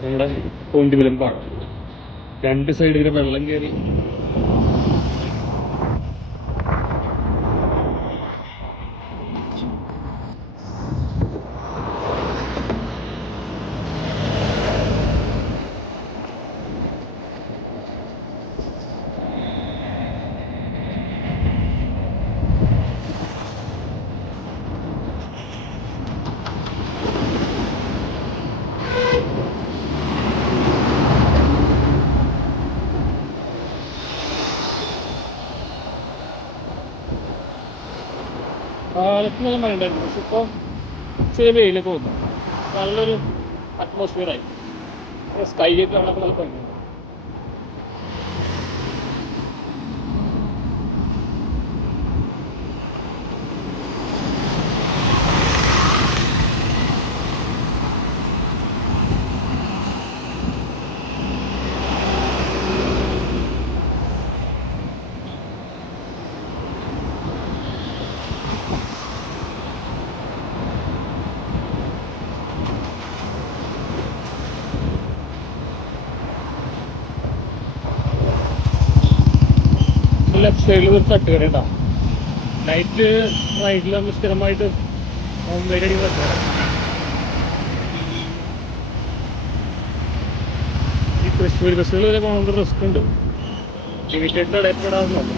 നമ്മുടെ പൂന്തിമലമ്പാണ്. രണ്ട് സൈഡിൽ വെള്ളം കയറി കാലത്ത് മഴ ഉണ്ടായിരുന്നു. പക്ഷെ ഇപ്പോൾ ചെറിയ വെയിലൊക്കെ വന്നു. നല്ലൊരു അറ്റ്മോസ്ഫിയറായി. സ്കൈ ഒക്കെ കാണാൻ നല്ല ഭംഗിയുണ്ട്. ലെഫ്റ്റ് സൈഡിൽ ഒരു തട്ടുകട കേട്ടോ. നൈറ്റ് റൈഡിൽ നമ്മൾ സ്ഥിരമായിട്ട് ഓംലേറ്റ് അടിക്കുന്ന തട്ടുകട. ഈ തൃശ്ശൂർ ബസ്സുകൾ വരെ പോകുന്നത് റിസ്ക് ഉണ്ട്. ലിമിറ്റഡ് ഇടയപ്പെടാവുന്നല്ല.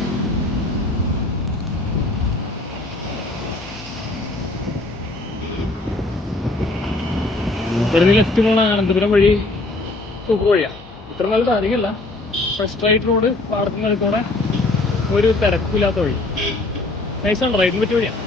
ഇവിടുന്ന് ലെഫ്റ്റ് പോകണ അനന്തപുരം വഴി സൂപ്പർ വഴിയാണ്. ഇത്ര നല്ല താരികല്ല. സ്ട്രൈറ്റ് റോഡ് പാടത്തിന് കൂടെ ഒരു തിരക്കില്ലാത്ത വഴി. നൈസാണ്, റൈഡിന് പറ്റിയ വഴിയാണ്.